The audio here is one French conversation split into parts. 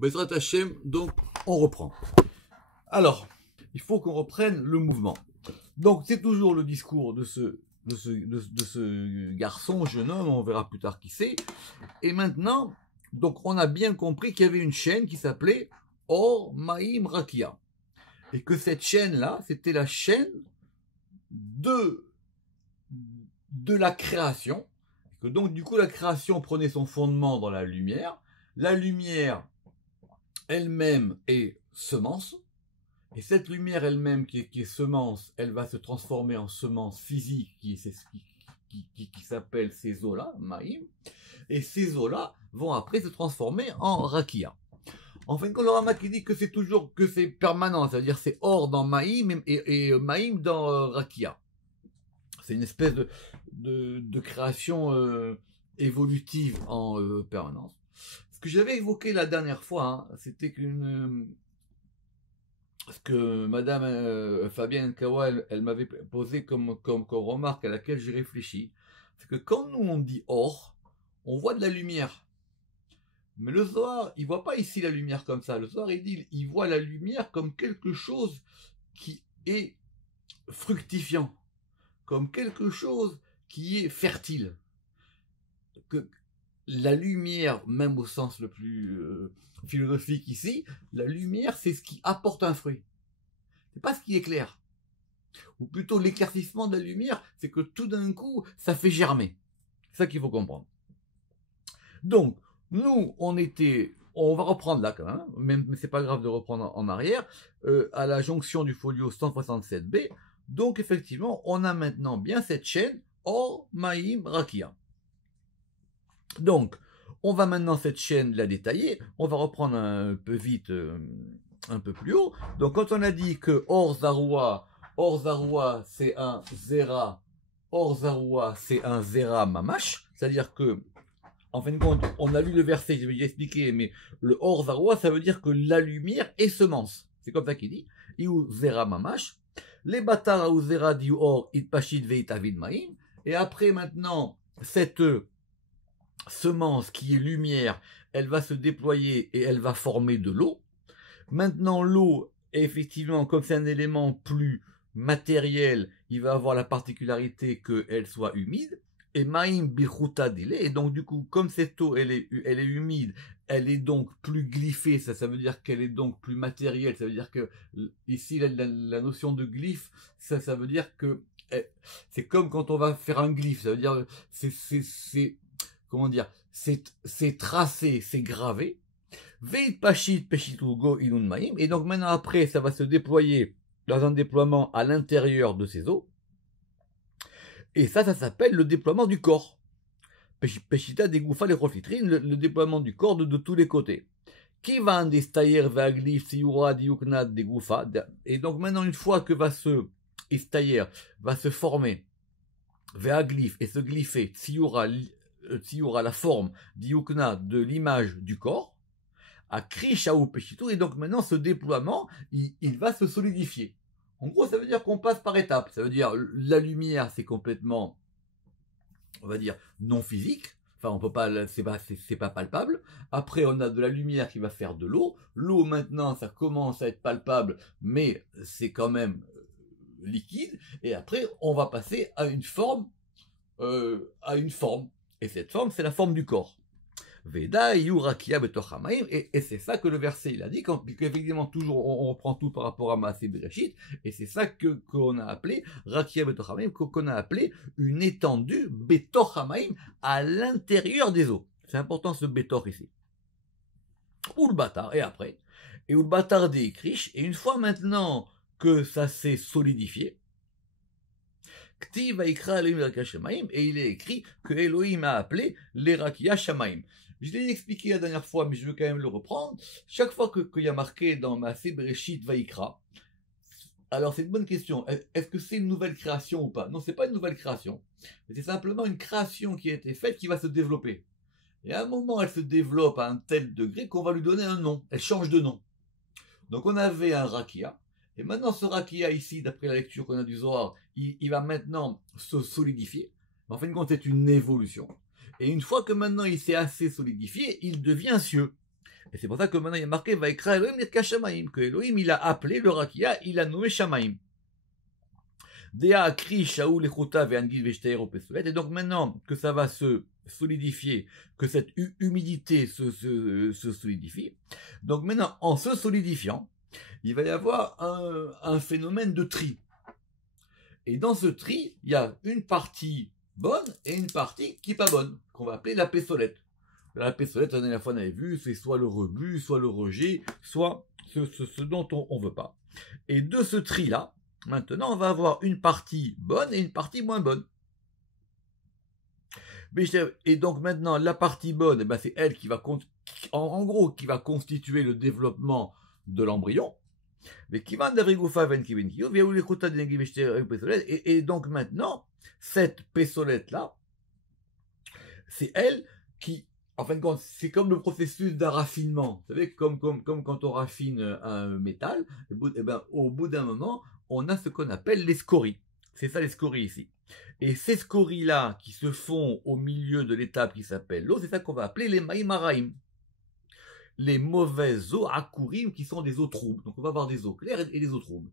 Bezrat Hashem, donc on reprend. Alors, il faut qu'on reprenne le mouvement. Donc c'est toujours le discours de ce garçon, jeune homme, on verra plus tard qui c'est. Et maintenant, donc on a bien compris qu'il y avait une chaîne qui s'appelait Or Maïm Rakia. Et que cette chaîne-là, c'était la chaîne de la création. Que donc du coup la création prenait son fondement dans la lumière. La lumière elle-même est semence. Et cette lumière elle-même qui est semence, elle va se transformer en semence physique qui s'appelle ces eaux-là, Maïm. Et ces eaux-là vont après se transformer en Rakia. En fin de compte, le Rama qui dit que c'est toujours, que c'est permanent, c'est-à-dire c'est Or dans Maïm et Maïm dans Rakia. C'est une espèce de création évolutive en permanence. Ce que j'avais évoqué la dernière fois, hein, c'était ce que Madame Fabienne Kawa, elle m'avait posé comme remarque à laquelle j'ai réfléchi, c'est que quand nous on dit Or, on voit de la lumière. Mais le Zohar, il voit pas ici la lumière comme ça. Le Zohar, il voit la lumière comme quelque chose qui est fructifiant, comme quelque chose qui est fertile. Que la lumière, même au sens le plus philosophique ici, la lumière, c'est ce qui apporte un fruit. C'est pas ce qui éclaire. Ou plutôt l'éclaircissement de la lumière, c'est que tout d'un coup, ça fait germer. C'est ça qu'il faut comprendre. Donc, nous, on va reprendre là quand même, mais c'est pas grave de reprendre en arrière, à la jonction du folio 167b. Donc effectivement, on a maintenant bien cette chaîne Or Maïm Rakia. Donc, on va maintenant cette chaîne la détailler. On va reprendre un peu vite, un peu plus haut. Donc, quand on a dit que Or Zaroua c'est un Zera, Or Zaroua c'est un Zera Mamash, c'est-à-dire que en fin de compte, on a lu le verset, je vais y expliquer, mais le Or Zaroua, ça veut dire que la lumière est semence. C'est comme ça qu'il dit. Iou Zera Mamash. Les Batar ou Zera diou Or it Pashid veit Avid Maïm. Et après, maintenant, cette semence qui est lumière, elle va se déployer et elle va former de l'eau. Maintenant, l'eau, effectivement, comme c'est un élément plus matériel, il va avoir la particularité qu'elle soit humide. Et Maïm Bichuta Dile, et donc du coup, comme cette eau, elle est humide, elle est donc plus glyphée, ça veut dire qu'elle est donc plus matérielle, ça veut dire que, ici, la notion de glyphe, ça veut dire que, c'est comme quand on va faire un glyphe, ça veut dire, comment dire, c'est tracé, c'est gravé. Veit Pashit Peshitu Go Ilun Maïm, et donc maintenant après, ça va se déployer dans un déploiement à l'intérieur de ces eaux. Et ça s'appelle le déploiement du corps. Peshita degoufa les profitrines, le déploiement du corps de tous les côtés. Qui va en destayer vaglif siura diuknat degoufa. Et donc maintenant, une fois que va se former vaglif et se glypher siura la forme diukna de l'image du corps, à krishaou peshitu, et donc maintenant ce déploiement, il va se solidifier. En gros, ça veut dire qu'on passe par étapes. Ça veut dire la lumière, c'est complètement, on va dire, non physique. Enfin, on peut pas, c'est pas palpable. Après, on a de la lumière qui va faire de l'eau. L'eau, maintenant, ça commence à être palpable, mais c'est quand même liquide. Et après, on va passer à une forme, Et cette forme, c'est la forme du corps. Veda Yurakia Betochamaim, et c'est ça que le verset il a dit, qu'effectivement toujours on reprend tout par rapport à Maaseh Bereshit, et c'est ça qu'on a appelé Rakia Betochamaim, qu'on a appelé une étendue Betochamaim à l'intérieur des eaux. C'est important ce Betor ici. Ou le bâtard, et après, et ou le bâtard des Krish, et une fois maintenant que ça s'est solidifié, Ktiv Vaikra Elohim Rakia Shamaim, et il est écrit que Elohim a appelé les Rakia Shamaim. Je l'ai expliqué la dernière fois, mais je veux quand même le reprendre. Chaque fois qu'il y a marqué dans Maaseh Bereshit Vaikra, alors c'est une bonne question. Est-ce que c'est une nouvelle création ou pas? Non, c'est pas une nouvelle création. C'est simplement une création qui a été faite qui va se développer. Et à un moment, elle se développe à un tel degré qu'on va lui donner un nom. Elle change de nom. Donc on avait un Rakia. Et maintenant, ce Rakia ici, d'après la lecture qu'on a du Zohar, il va maintenant se solidifier. En fin de compte, c'est une évolution. Et une fois que maintenant il s'est assez solidifié, il devient cieux. Et c'est pour ça que maintenant il y a marqué Vaikra Elohim Nirka Shamaim, que Elohim il a appelé le Rakia, il a nommé Shamaim. Dea Akri Shaul Echota Ve'angil Veshtaero Pesolet. Et donc maintenant que ça va se solidifier, que cette humidité se solidifie, donc maintenant en se solidifiant, il va y avoir un phénomène de tri. Et dans ce tri, il y a une partie bonne et une partie qui n'est pas bonne, qu'on va appeler la pessolette. La pessolette, la dernière fois on avait vu, c'est soit le rebut, soit le rejet, soit ce dont on ne veut pas. Et de ce tri-là, maintenant, on va avoir une partie bonne et une partie moins bonne. Et donc maintenant, la partie bonne, c'est elle qui va, en gros, qui va constituer le développement de l'embryon. Et donc maintenant, cette pessolette-là, c'est elle qui, en fin de compte, c'est comme le processus d'un raffinement. Vous savez, comme quand on raffine un métal, au bout d'un moment, on a ce qu'on appelle les scories. C'est ça les scories ici. Et ces scories-là qui se font au milieu de l'étape qui s'appelle l'eau, c'est ça qu'on va appeler les maïmaraïm. Les mauvaises eaux akurim qui sont des eaux troubles. Donc on va avoir des eaux claires et des eaux troubles.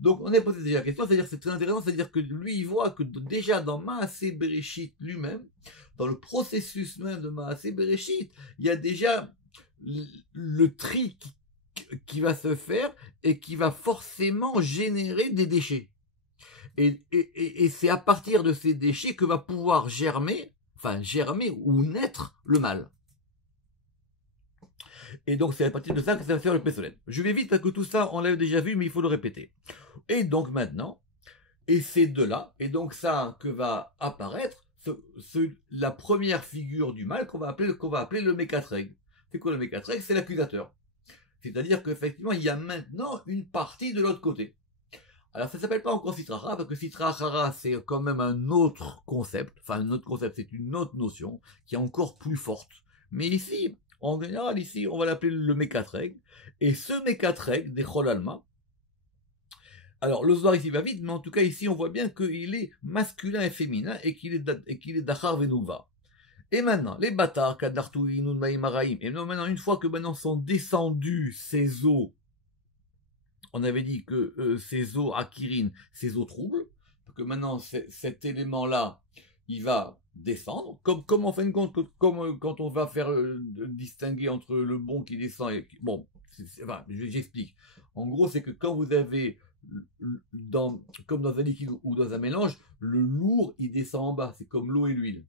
Donc on a posé déjà la question, c'est-à-dire c'est très intéressant, c'est-à-dire que lui il voit que déjà dans Maaseh Bereshit lui-même, dans le processus même de Maaseh Bereshit, il y a déjà le tri qui va se faire et qui va forcément générer des déchets. Et c'est à partir de ces déchets que va pouvoir germer ou naître le mal. Et donc c'est à partir de ça que ça va faire le pessolet. Je vais vite parce que tout ça on l'a déjà vu mais il faut le répéter. Et donc maintenant, et c'est de là, et donc ça que va apparaître la première figure du mal qu'on va appeler le Mekatreg. C'est quoi le Mekatreg? C'est l'accusateur. C'est-à-dire qu'effectivement il y a maintenant une partie de l'autre côté. Alors ça ne s'appelle pas encore Sitra Achara, parce que Sitra Achara c'est quand même un autre concept, c'est une autre notion qui est encore plus forte. Mais ici, en général, ici, on va l'appeler le Mekatreg. Et ce Mekatreg des Chol Alma, alors le Zohar ici va vite, mais en tout cas ici on voit bien qu'il est masculin et féminin et qu'il est Dachar Venouva. Et maintenant, les bâtards, Kadartou, Inun, Maïmaraïm, et maintenant, une fois que maintenant sont descendus ces eaux, on avait dit que ces eaux Akirin, ces eaux troubles, que maintenant cet élément-là, il va descendre, comme en fin de compte, comme quand on va faire distinguer entre le bon qui descend et... Bon, j'explique. En gros, c'est que quand vous avez, comme dans un liquide ou dans un mélange, le lourd, il descend en bas, c'est comme l'eau et l'huile.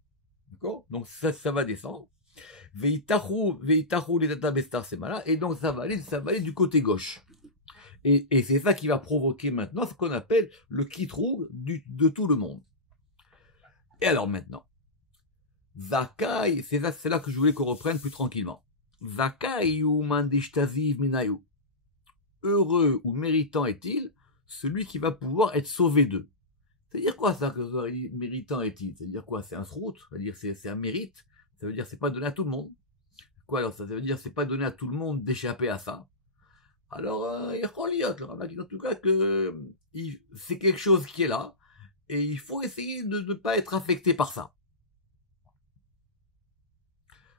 D'accord? Donc ça va descendre. Veitachu les data bestar c'est malin, et donc ça va aller du côté gauche. Et c'est ça qui va provoquer maintenant ce qu'on appelle le kitrou de tout le monde. Et alors maintenant, Zakai, c'est là que je voulais qu'on reprenne plus tranquillement. Zakai ou mandishtaziv minayu. Heureux ou méritant est-il celui qui va pouvoir être sauvé d'eux. C'est-à-dire quoi ça, que méritant est-il? C'est-à-dire quoi? C'est un srout? C'est-à-dire c'est un mérite? Ça veut dire c'est pas donné à tout le monde. Quoi alors? Ça veut dire c'est pas donné à tout le monde d'échapper à ça. Alors, il le Rabbin dit en tout cas que c'est quelque chose qui est là, et il faut essayer de ne pas être affecté par ça.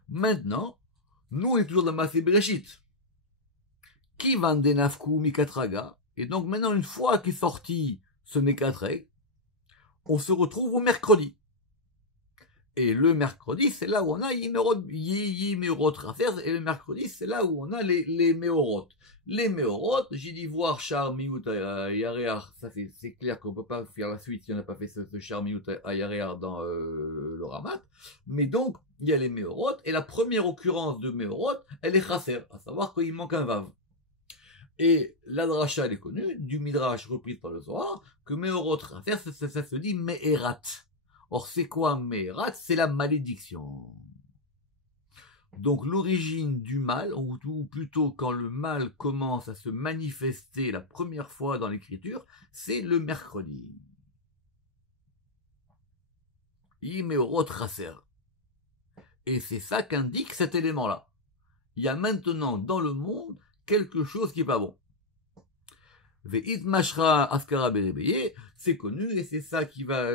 Maintenant, nous on est toujours dans Maaseh Bereshit. Qui vende nafku mikatraga? Et donc maintenant, une fois qu'est sorti ce Mekatreg, on se retrouve au mercredi. Et le mercredi, c'est là où on a Yimerot Rafers, et le mercredi, c'est là où on a les Meorot. Les Meorot, j'ai dit voir Char Miout Ayarear, ça c'est clair qu'on ne peut pas faire la suite si on n'a pas fait ce Char Miout Ayarear dans le Ramat. Mais donc, il y a les Meorot, et la première occurrence de Meorot, elle est Chasser, à savoir qu'il manque un Vav. Et la dracha, elle est connue, du Midrash reprise par le Zohar, que Meorot Rafers, ça se dit Me'erat. Or, c'est quoi Me'erat? C'est la malédiction. Donc, l'origine du mal, ou plutôt quand le mal commence à se manifester la première fois dans l'écriture, c'est le mercredi. Imeorot Raser. Et c'est ça qu'indique cet élément-là. Il y a maintenant dans le monde quelque chose qui n'est pas bon. Ve'it mashra askara berebeye, c'est connu, et c'est ça qui va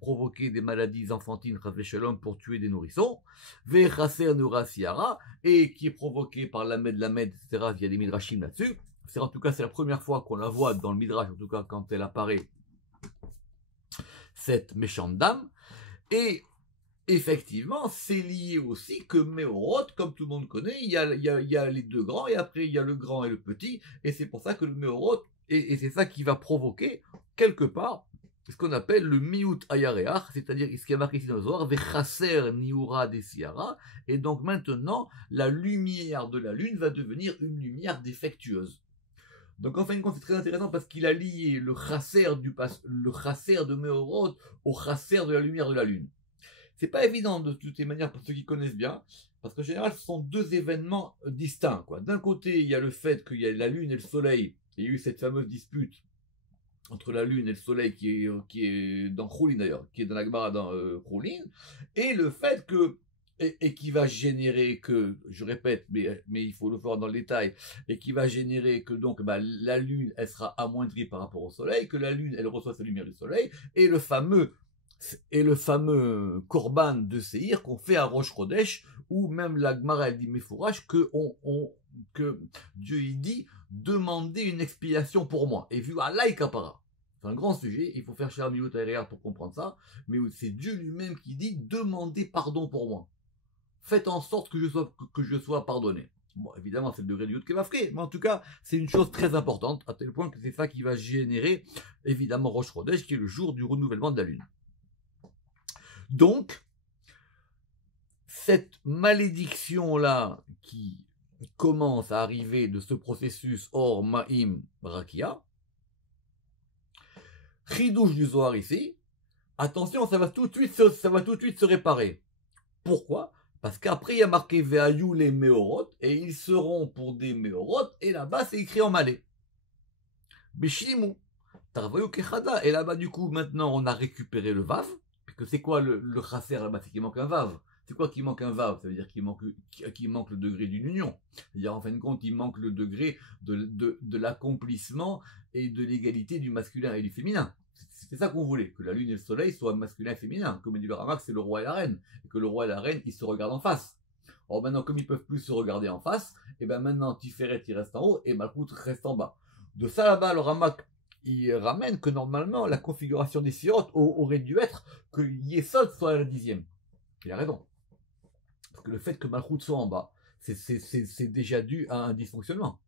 provoquer des maladies enfantines, chas shalom, pour tuer des nourrissons. Ve'chaser nura siara, et qui est provoqué par l'Amed, etc. Il y a des midrashim là-dessus. En tout cas, c'est la première fois qu'on la voit dans le midrash, en tout cas quand elle apparaît, cette méchante dame. Et effectivement, c'est lié aussi que Meorot, comme tout le monde connaît, il y a les deux grands, et après il y a le grand et le petit, et c'est pour ça que le Meorot, et c'est ça qui va provoquer, quelque part, ce qu'on appelle le Miout Ayareach, c'est-à-dire ce qui est marqué ici dans le Zohar, Vechaser Niura Desiara, et donc maintenant, la lumière de la lune va devenir une lumière défectueuse. Donc en fin de compte, c'est très intéressant parce qu'il a lié le chasser de Meorot au chasser de la lumière de la lune. C'est pas évident de toutes les manières pour ceux qui connaissent bien, parce qu'en général, ce sont deux événements distincts, quoi. D'un côté, il y a le fait qu'il y a la lune et le soleil, il y a eu cette fameuse dispute entre la lune et le soleil qui est dans Choulin d'ailleurs, qui est dans la Gemara dans Choulin, et le fait que et qui va générer que, je répète, mais il faut le voir dans le détail, et qui va générer que donc la lune, elle sera amoindrie par rapport au soleil, que la lune, elle reçoit sa lumière du soleil, et le fameux korban de Seir qu'on fait à Rosh Chodesh, où même la Gemara, elle dit Mefourash, que Dieu il dit, demandez une expiation pour moi, et vu Allah Kapara. C'est un grand sujet, il faut faire cher Milut Aéréa pour comprendre ça, mais c'est Dieu lui-même qui dit, demandez pardon pour moi. Faites en sorte que je sois pardonné. Bon, évidemment, c'est le degré du Yud Kevavke, mais en tout cas, c'est une chose très importante, à tel point que c'est ça qui va générer, évidemment, Rosh Chodesh, qui est le jour du renouvellement de la lune. Donc, cette malédiction-là, qui commence à arriver de ce processus Or Ma'im Rakia, Chidouche du Zohar ici, attention, ça va tout de suite se réparer. Pourquoi ? Parce qu'après, il y a marqué Ve'ayu les Meorot, et ils seront pour des Meorot, et là-bas, c'est écrit en malais. Beshlimu, Tarvayu Kechada, et là-bas, du coup, maintenant, on a récupéré le Vav, puisque c'est quoi le chasser là-bas ? C'est qu'il manque un Vav. C'est quoi qui manque un Vav ? Ça veut dire qu'il manque le degré d'une union. C'est-à-dire, en fin de compte, il manque le degré de l'accomplissement et de l'égalité du masculin et du féminin. C'est ça qu'on voulait, que la lune et le soleil soient masculin et féminin. Comme dit le Ramak, c'est le roi et la reine. Et que le roi et la reine, ils se regardent en face. Or maintenant, comme ils ne peuvent plus se regarder en face, et bien maintenant, Tiferet, il reste en haut, et Malkout reste en bas. De ça là-bas, le Ramak, il ramène que normalement, la configuration des sirotes aurait dû être que Yesod soit à la 10e. Il a raison. Parce que le fait que Malkout soit en bas, c'est déjà dû à un dysfonctionnement.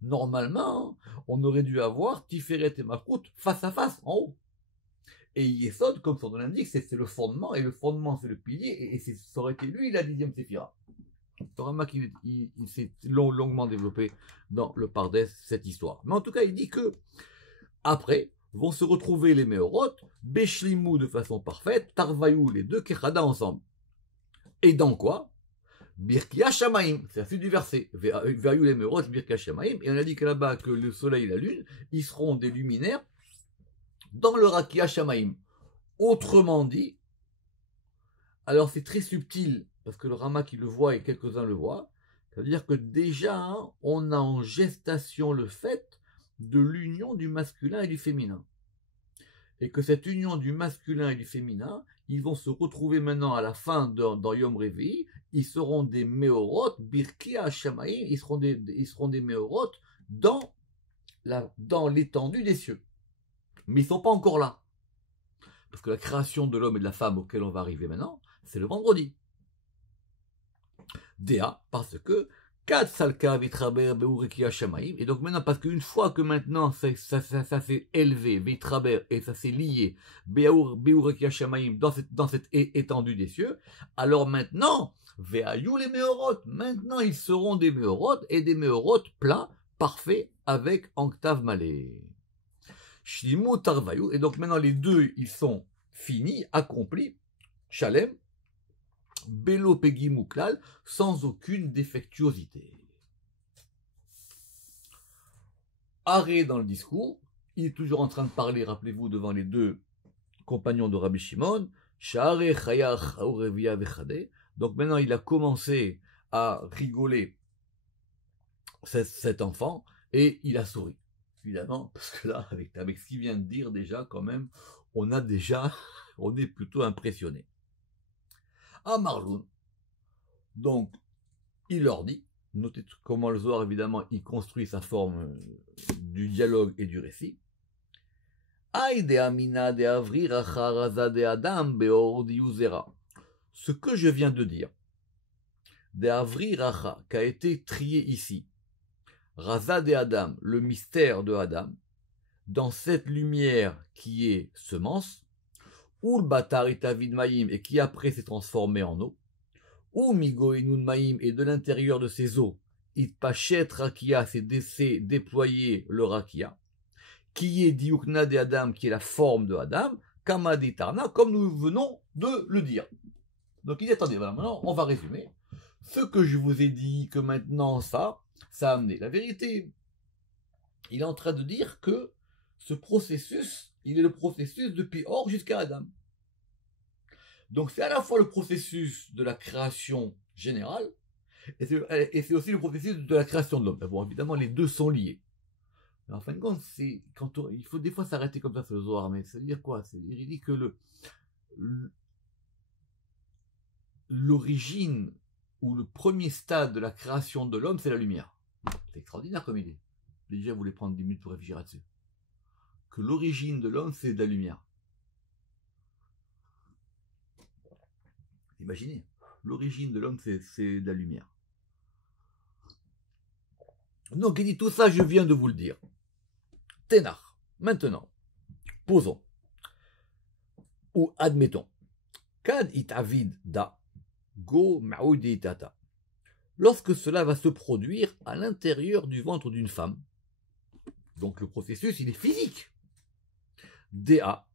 Normalement, on aurait dû avoir Tiferet et Malkout face à face, en haut. Et Yesod, comme son nom l'indique, c'est le fondement, et le fondement c'est le pilier, et ça aurait été lui la 10e séphira. Torama qui il s'est longuement développé dans le Pardes cette histoire. Mais en tout cas, il dit que après vont se retrouver les Meorot, Beshlimu de façon parfaite, Tarvayou les deux Kechada ensemble. Et dans quoi ? Birkia Shamaim, c'est la suite du verset. Ve'ayu les Meorot, Birkia Shamaim, et on a dit que là-bas que le soleil et la lune, ils seront des luminaires dans le Rakia Shamaim. Autrement dit, alors c'est très subtil, parce que le Rama qui le voit et quelques-uns le voient, ça veut dire que déjà, on a en gestation le fait de l'union du masculin et du féminin. Et que cette union du masculin et du féminin, ils vont se retrouver maintenant à la fin dans Yom Revi, ils seront des Meorot, Birkia Shamaim, ils seront des Meorot dans l'étendue des cieux. Mais ils ne sont pas encore là. Parce que la création de l'homme et de la femme auquel on va arriver maintenant, c'est le vendredi. Déa, parce que et donc maintenant, parce qu'une fois que maintenant ça s'est élevé, Vitraber, et ça s'est lié, dans cette étendue des cieux, alors maintenant, Ve'ayu les Meorot, maintenant ils seront des Meorot, et des Meorot plats, parfaits, avec Anktav Malé. Shlimu Tarvayu, et donc maintenant les deux, ils sont finis, accomplis, Shalem, Belo Pegi Muklal, sans aucune défectuosité. Arrêt dans le discours, il est toujours en train de parler, rappelez-vous, devant les deux compagnons de Rabbi Shimon, Sha'are Chayach Aurevia Vechade. Donc maintenant il a commencé à rigoler cet enfant et il a souri. évidemment, parce que là, avec ce qu'il vient de dire déjà, quand même, on est plutôt impressionné. À Marloun, donc, il leur dit, notez comment le Zohar, évidemment, il construit sa forme du dialogue et du récit. Ce que je viens de dire, de Avri Racha, qui a été trié ici, Raza de Adam, le mystère de Adam, dans cette lumière qui est semence, ou le Batarit Avid Maïm, et qui après s'est transformé en eau, ou Migoinun Maïm, et de l'intérieur de ces eaux, It Pachet Rakia, s'est déployé le Rakia, qui est Diukna de Adam, qui est la forme de Adam, Kamaditarna, comme nous venons de le dire. Donc il dit, attendez, voilà, maintenant on va résumer. Ce que je vous ai dit, que maintenant ça a amené. La vérité, il est en train de dire que ce processus, il est le processus depuis Or jusqu'à Adam. Donc c'est à la fois le processus de la création générale, et c'est aussi le processus de la création de l'homme. Bon, évidemment, les deux sont liés. Mais en fin de compte, il faut des fois s'arrêter comme ça sur le Zohar, mais ça veut dire quoi? Il dit que l'origine ou le premier stade de la création de l'homme, c'est la lumière. C'est extraordinaire comme idée. Déjà, vous voulez prendre 10 minutes pour réfléchir là-dessus. Que l'origine de l'homme, c'est de la lumière. Imaginez, l'origine de l'homme, c'est de la lumière. Donc, il dit tout ça, je viens de vous le dire. Ténar. Maintenant, posons. Ou admettons. Kad it avid da go maoudi tata. Lorsque cela va se produire à l'intérieur du ventre d'une femme, donc le processus, il est physique. Da.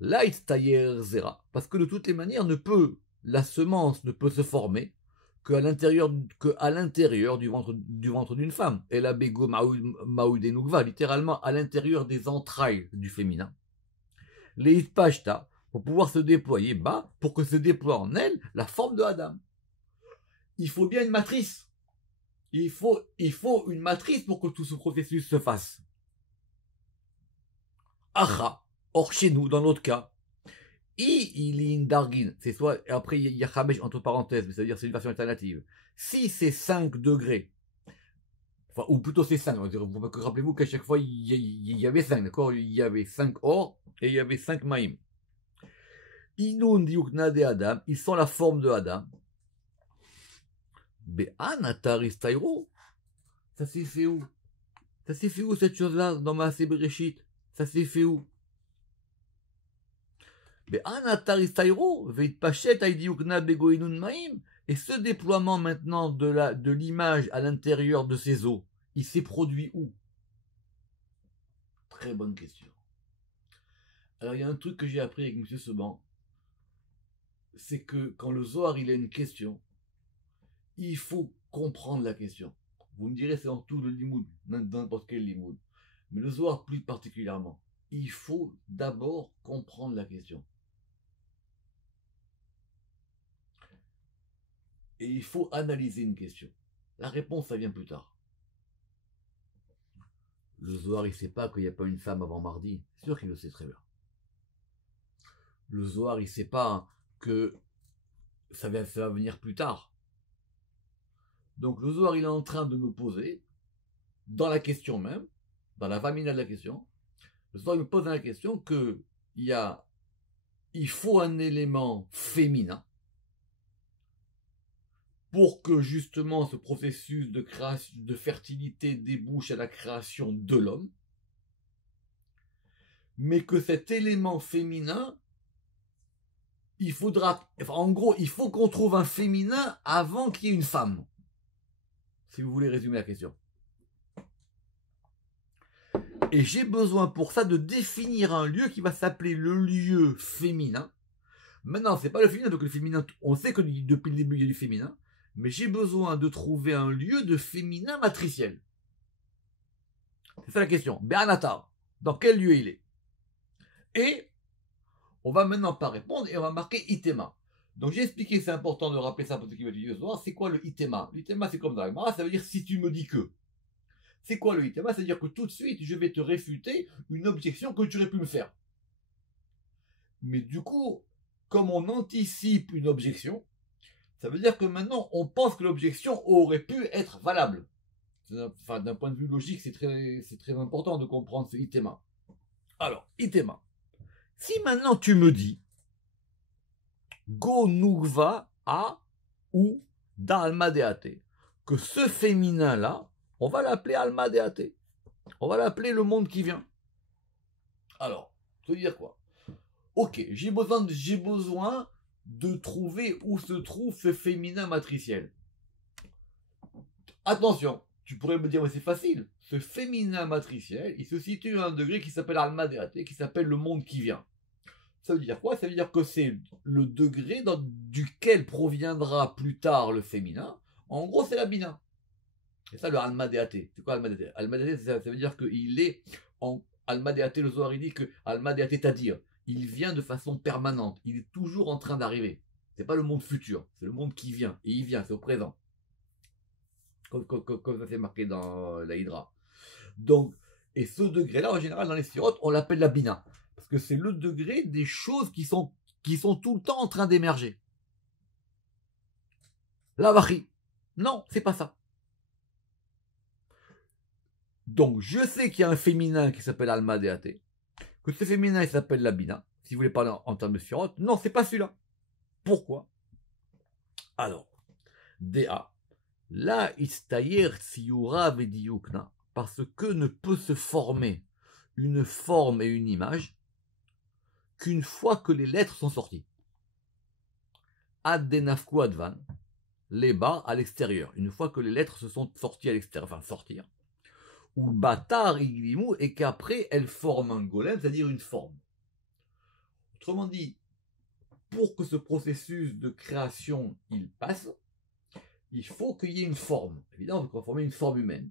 Light tayer zera. Parce que de toutes les manières, la semence ne peut se former qu'à l'intérieur du ventre d'une femme. Et la bego maoudenugva, littéralement à l'intérieur des entrailles du féminin. Les itpashta, pour pouvoir se déployer pour que se déploie en elle la forme de Adam. Il faut bien une matrice. Il faut une matrice pour que tout ce processus se fasse. Acha, or chez nous, dans notre cas, ilin dargin, c'est soit, après il y a Hamesh entre parenthèses, mais c'est-à-dire c'est une version alternative. Si c'est 5 degrés, enfin, ou plutôt c'est 5, rappelez-vous qu'à chaque fois il y avait 5, d'accord? Il y avait 5 or et il y avait 5 maïm. Inun diukna de Adam, ils sont la forme de Adam. Be'anataristairo, ça s'est fait où? Ça s'est fait où cette chose-là dans ma Bereshit? Ça s'est fait où? Et ce déploiement maintenant de l'image à l'intérieur de ces eaux, il s'est produit où? Très bonne question. Alors il y a un truc que j'ai appris avec M. Seban, c'est que quand le Zohar il a une question, il faut comprendre la question. Vous me direz c'est dans tout le limoud, n'importe quel limoud, mais le Zohar plus particulièrement. Il faut d'abord comprendre la question. Et il faut analyser une question. La réponse, ça vient plus tard. Le Zohar, il ne sait pas qu'il n'y a pas une femme avant mardi. C'est sûr qu'il le sait très bien. Le Zohar, il ne sait pas que ça va venir plus tard. Donc le Zohar, il est en train de me poser, dans la question même, dans la vamina de la question, le Zohar me pose la question il faut un élément féminin pour que justement ce processus de fertilité débouche à la création de l'homme, mais que cet élément féminin, il faut qu'on trouve un féminin avant qu'il y ait une femme. Si vous voulez résumer la question. Et j'ai besoin pour ça de définir un lieu qui va s'appeler le lieu féminin. Maintenant, c'est pas le féminin, donc le féminin, on sait que depuis le début il y a du féminin, mais j'ai besoin de trouver un lieu de féminin matriciel. C'est ça la question. Be'anatar, dans quel lieu il est? Et on va maintenant pas répondre et on va marquer itema. Donc j'ai expliqué, c'est important de rappeler ça pour ceux qui veulent étudier ce soir, c'est quoi le itema? L'itema c'est comme dans la Gemara, ça veut dire si tu me dis que. C'est quoi le itema? C'est-à-dire que tout de suite, je vais te réfuter une objection que tu aurais pu me faire. Mais du coup, comme on anticipe une objection, ça veut dire que maintenant, on pense que l'objection aurait pu être valable. Enfin, d'un point de vue logique, c'est très important de comprendre ce itema. Alors, itema. Si maintenant tu me dis Go Nugva A ou Da Almadeate, que ce féminin-là, on va l'appeler Almadeate. On va l'appeler le monde qui vient. Alors, ça veut dire quoi? Ok, j'ai besoin de trouver où se trouve ce féminin matriciel. Attention, tu pourrais me dire, mais c'est facile. Ce féminin matriciel, il se situe à un degré qui s'appelle Almadeate, qui s'appelle le monde qui vient. Ça veut dire quoi? Ça veut dire que c'est le degré duquel proviendra plus tard le féminin. En gros, c'est la bina. C'est ça le Almadeate. C'est quoi Almadeate? Almadeate, ça veut dire qu'il est en Almadeate, le Zohar, il dit que Almadeate, c'est-à-dire, il vient de façon permanente. Il est toujours en train d'arriver. C'est pas le monde futur, c'est le monde qui vient. Et il vient, c'est au présent. Comme ça c'est marqué dans la Hydra. Donc, et ce degré-là, en général, dans les sirotes, on l'appelle la bina. Parce que c'est le degré des choses qui sont tout le temps en train d'émerger. La vachi. Non, c'est pas ça. Donc, je sais qu'il y a un féminin qui s'appelle Almadeate, que ce féminin il s'appelle la bina. Si vous voulez parler en termes de sirote, non, c'est pas celui-là. Pourquoi? Alors, DA, la istayer tsiura vediyukna, parce que ne peut se former une forme et une image qu'une fois que les lettres sont sorties. Ad denafku advan, les bas à l'extérieur, une fois que les lettres se sont sorties à l'extérieur, enfin sortir. Ou batar iglimu, et qu'après elles forment un golem, c'est-à-dire une forme. Autrement dit, pour que ce processus de création il passe, il faut qu'il y ait une forme. Évidemment, on va former une forme humaine.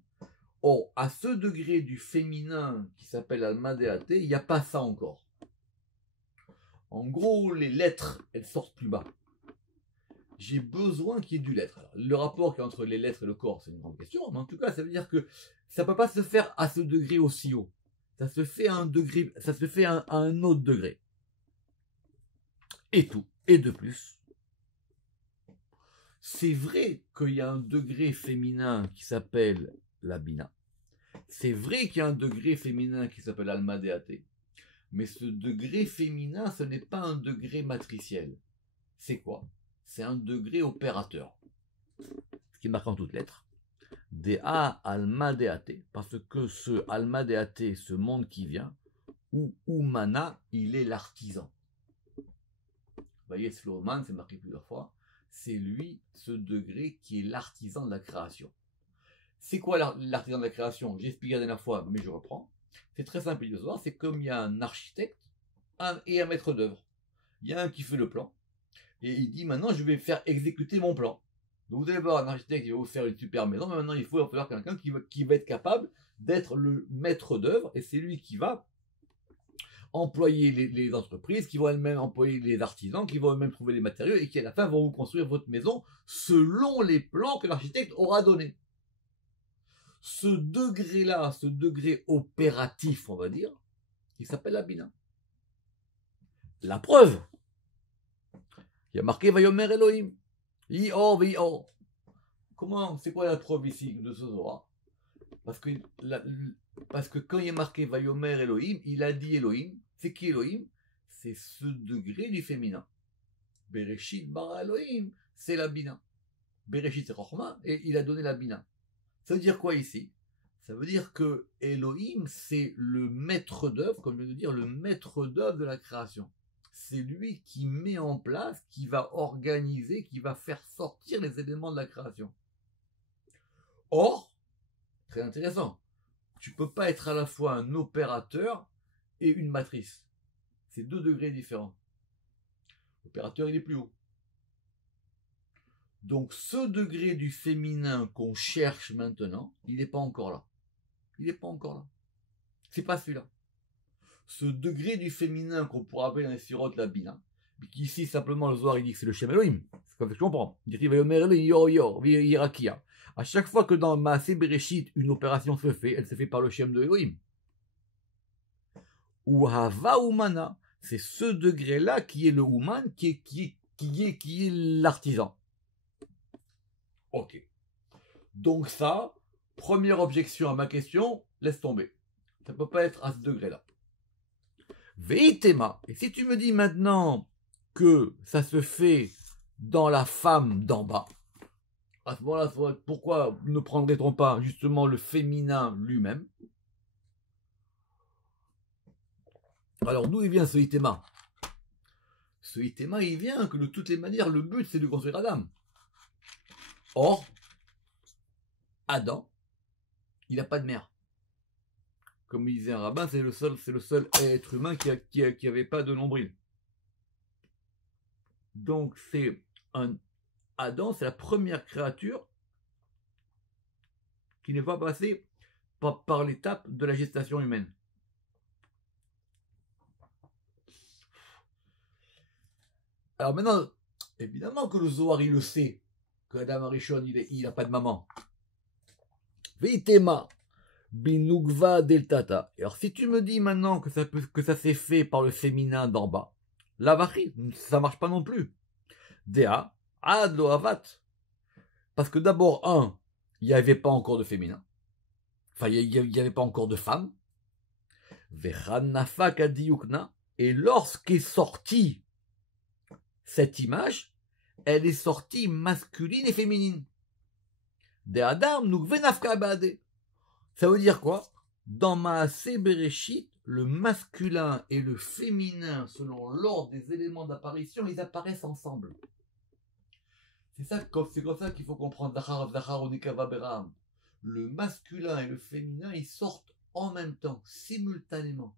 Or, à ce degré du féminin qui s'appelle Almadeate, il n'y a pas ça encore. En gros, les lettres, elles sortent plus bas. J'ai besoin qu'il y ait du lettre. Alors, le rapport qu'il y a entre les lettres et le corps, c'est une grande question, mais en tout cas, ça veut dire que ça ne peut pas se faire à ce degré aussi haut. Ça se fait à un degré, ça se fait à un autre degré. Et tout, et de plus. C'est vrai qu'il y a un degré féminin qui s'appelle la bina. C'est vrai qu'il y a un degré féminin qui s'appelle Almadeate. Mais ce degré féminin, ce n'est pas un degré matriciel. C'est quoi? C'est un degré opérateur. Ce qui est marqué en toutes lettres. Dea Almadeate. Parce que ce Almadeate, ce monde qui vient, ou Umana, il est l'artisan. Vous voyez, Sloman, c'est marqué plusieurs fois. C'est lui, ce degré, qui est l'artisan de la création. C'est quoi l'artisan de la création? J'ai expliqué la dernière fois, mais je reprends. C'est très simple de voir, c'est comme il y a un architecte et un maître d'œuvre. Il y a un qui fait le plan, et il dit maintenant je vais faire exécuter mon plan. Donc vous allez voir un architecte qui va vous faire une super maison, mais maintenant il faut avoir quelqu'un qui va être capable d'être le maître d'œuvre, et c'est lui qui va employer les entreprises, qui vont elles-mêmes employer les artisans, qui vont elles-mêmes trouver les matériaux, et qui à la fin vont vous construire votre maison selon les plans que l'architecte aura donnés. Ce degré-là, ce degré opératif, on va dire, il s'appelle la bina. La preuve, il y a marqué Vayomer Elohim. Ior, Vior. Comment, c'est quoi la preuve ici de ce Zohar? Parce que quand il y a marqué Vayomer Elohim, il a dit Elohim. C'est qui Elohim? C'est ce degré du féminin. Bereshit bara Elohim, c'est la bina. Bereshit c'est Chochma, et il a donné la bina. Ça veut dire quoi ici? Ça veut dire que Elohim, c'est le maître d'œuvre, comme je viens de dire, le maître d'œuvre de la création. C'est lui qui met en place, qui va organiser, qui va faire sortir les éléments de la création. Or, très intéressant, tu ne peux pas être à la fois un opérateur et une matrice. C'est deux degrés différents. L'opérateur, il est plus haut. Donc, ce degré du féminin qu'on cherche maintenant, il n'est pas encore là. Il n'est pas encore là. C'est pas celui-là. Ce degré du féminin qu'on pourrait appeler dans les sirotes la bina, Ici, simplement, le Zohar, il dit que c'est le Shem Elohim. C'est comme ça que je comprends. Il dit Yor, à chaque fois que dans Maaseh Bereshit, une opération se fait, elle se fait par le Shem de Elohim. Ou Hava Umana, c'est ce degré-là qui est le Uman, qui est l'artisan. Ok. Donc ça, première objection à ma question, laisse tomber. Ça ne peut pas être à ce degré-là. Veitema. Et si tu me dis maintenant que ça se fait dans la femme d'en bas, à ce moment-là, pourquoi ne prendrait-on pas justement le féminin lui-même? Alors d'où il vient ce itema? Ce itema, il vient que de toutes les manières, le but c'est de construire Adam. Or, Adam, il n'a pas de mère. Comme il disait un rabbin, c'est le seul être humain qui avait pas de nombril. Donc c'est un Adam, c'est la première créature qui n'est pas passée par l'étape de la gestation humaine. Alors maintenant, évidemment que le Zohar, il le sait, que Adam Arishon, il n'a pas de maman. Veitema, binugva deltata. Alors si tu me dis maintenant que ça s'est fait par le féminin d'en bas, l'avachi, ça marche pas non plus. Dea, ad lo avat. Parce que d'abord, il n'y avait pas encore de féminin. Enfin, il n'y avait pas encore de femme. Vechanafak adiukna. Et lorsqu'est sortie cette image, elle est sortie masculine et féminine. De Adam, nous venafka bade. Ça veut dire quoi? Dans Maaseh Bereshit, le masculin et le féminin, selon l'ordre des éléments d'apparition, ils apparaissent ensemble. C'est comme ça qu'il faut comprendre Zachar Onikava Beraham. Le masculin et le féminin, ils sortent en même temps, simultanément.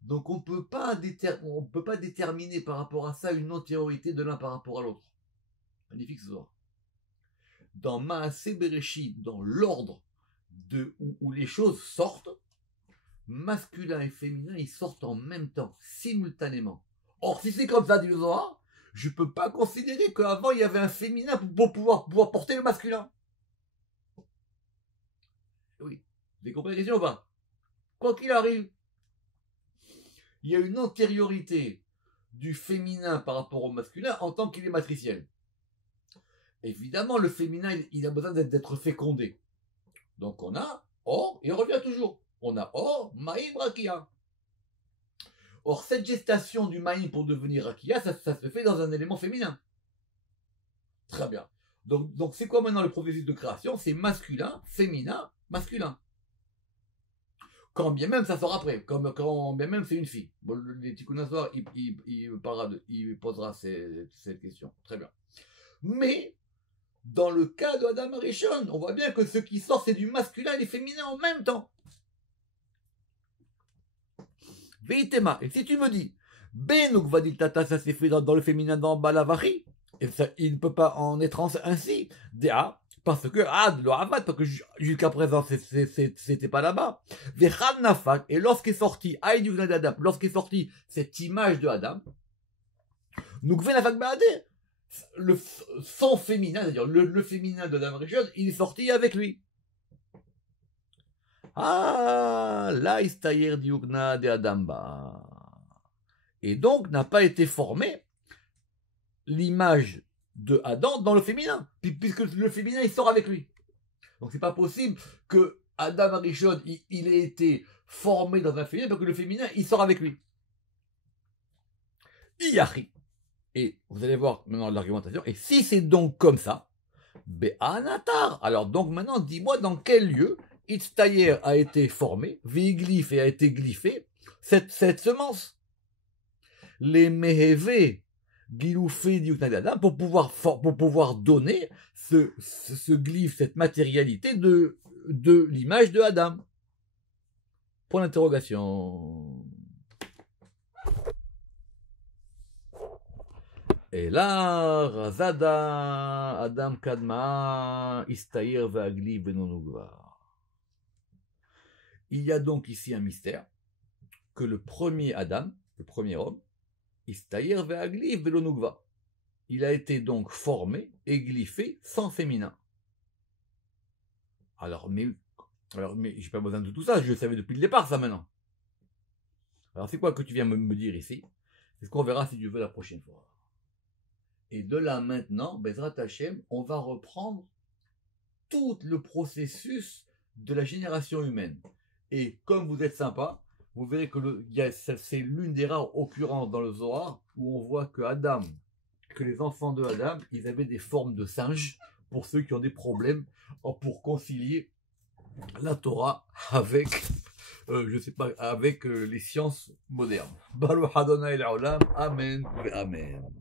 Donc on ne peut pas déterminer par rapport à ça une antériorité de l'un par rapport à l'autre. Magnifique ce soir. Dans Maaseh Bereshit, dans l'ordre où les choses sortent, masculin et féminin, ils sortent en même temps, simultanément. Or, si c'est comme ça, dit le Zohar, je ne peux pas considérer qu'avant, il y avait un féminin pour pouvoir porter le masculin. Oui, vous avez compris la question ou pas? Quoi qu'il arrive, il y a une antériorité du féminin par rapport au masculin en tant qu'il est matriciel. Évidemment, le féminin, il a besoin d'être fécondé. Donc on a Or, et on revient toujours. On a Or, Maïm, Rakia. Or, cette gestation du Maïm pour devenir Rakia, ça se fait dans un élément féminin. Très bien. Donc c'est quoi maintenant le processus de création? C'est masculin, féminin, masculin. Quand bien même ça sort après, quand bien même c'est une fille. Bon, les Tikkun Azor, il posera cette question. Très bien. Mais, dans le cas de Adam Arishon, on voit bien que ce qui sort, c'est du masculin et du féminin en même temps. Veitema, et si tu me dis, Benouk Vadil Tata, ça s'est fait dans le féminin dans Balavari, et ça, il ne peut pas en être ainsi, parce que Ad lo Avat, parce que jusqu'à présent c'était pas là-bas. Vechad Nafak, et lorsqu'est sorti Aïdou Adam, lorsqu'est sorti cette image de Adam, Noukve Nafak Baade, son féminin, c'est-à-dire le féminin de Adam Rishon, il est sorti avec lui. Ah, là, Istayer Diugna de Adamba. Et donc n'a pas été formé l'image de Adam dans le féminin, puisque le féminin il sort avec lui. Donc c'est pas possible que Adam Arishon il ait été formé dans un féminin parce que le féminin il sort avec lui. Iyachi. Et vous allez voir maintenant l'argumentation. Et si c'est donc comme ça, Be'anatar. Alors donc maintenant dis-moi dans quel lieu Itztayer a été formé, Viglyphe et a été glyphé cette semence. Les Meheve Giloufé d'Adam pour pouvoir donner ce glyphe, cette matérialité de l'image de Adam. Point d'interrogation. Et là, Razada, Adam Kadma, Istaïr Vagli Benonugva. Il y a donc ici un mystère que le premier Adam, le premier homme, Istayer ve'aglif velo nugva. Il a été donc formé et glyphé sans féminin. Alors, mais j'ai pas besoin de tout ça, je le savais depuis le départ, ça maintenant. Alors, c'est quoi que tu viens me dire ici? C'est ce qu'on verra si Dieu veut la prochaine fois. Et de là maintenant, Bezrat Hashem, on va reprendre tout le processus de la génération humaine. Et comme vous êtes sympa, vous verrez que c'est l'une des rares occurrences dans le Zohar où on voit que les enfants de Adam, ils avaient des formes de singes pour ceux qui ont des problèmes pour concilier la Torah avec, avec les sciences modernes. Baruch Adonai l'Olam, Amen, Amen.